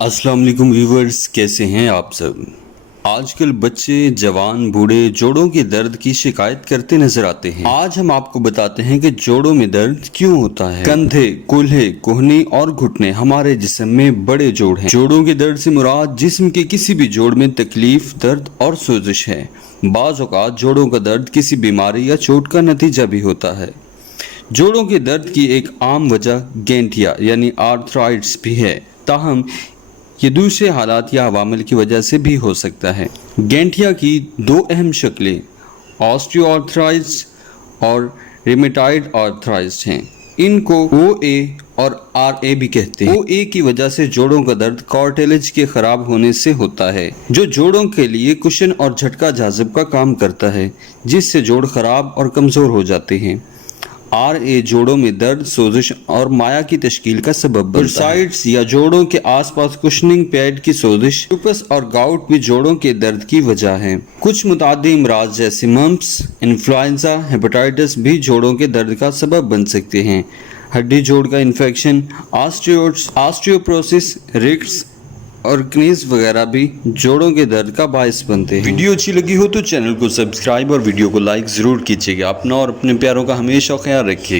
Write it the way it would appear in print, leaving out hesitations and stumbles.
अस्सलाम वालेकुम व्यूवर्स, कैसे हैं आप सब। आजकल बच्चे, जवान, बूढ़े जोड़ों के दर्द की शिकायत करते नजर आते हैं। आज हम आपको बताते हैं कि जोड़ों में दर्द क्यों होता है। कंधे, कूल्हे, कोहनी और घुटने हमारे जिस्म में बड़े जोड़ हैं। जोड़ों के दर्द से मुराद जिस्म के किसी भी जोड़ में तकलीफ, दर्द और सोजिश है। बाज़ औक़ात जोड़ों का दर्द किसी बीमारी या चोट का नतीजा भी होता है। जोड़ों के दर्द की एक आम वजह गैंठिया यानी आर्थराइटिस भी है, ताहम ये दूसरे हालात या अवामिल की वजह से भी हो सकता है। गैंठिया की दो अहम शक्लें ऑस्टियोआर्थराइटिस और रिमेटॉइड आर्थराइटिस हैं। इनको OA और RA भी कहते हैं। OA की वजह से जोड़ों का दर्द कार्टिलेज के खराब होने से होता है, जो जोड़ों के लिए कुशन और झटका जाज़ब का काम करता है, जिससे जोड़ खराब और कमज़ोर हो जाते हैं। RA जोड़ों में दर्द, सोजिश और माया की तश्कील का सबब बनता है। बुरसाइट्स या जोड़ों के आसपास कुशनिंग पैड की सोजिश, लूपस और गाउट भी जोड़ों के दर्द की वजह है। कुछ मुतादी अमराज जैसे मम्प्स, इन्फ्लुएंजा, हेपेटाइटिस भी जोड़ों के दर्द का सबब बन सकते हैं। हड्डी जोड़ का इन्फेक्शन, ऑस्टियोपोरोसिस, रिक्ट्स और क्नीज वगैरह भी जोड़ों के दर्द का बायस बनते हैं। वीडियो अच्छी लगी हो तो चैनल को सब्सक्राइब और वीडियो को लाइक ज़रूर कीजिएगा। अपना और अपने प्यारों का हमेशा ख्याल रखिएगा।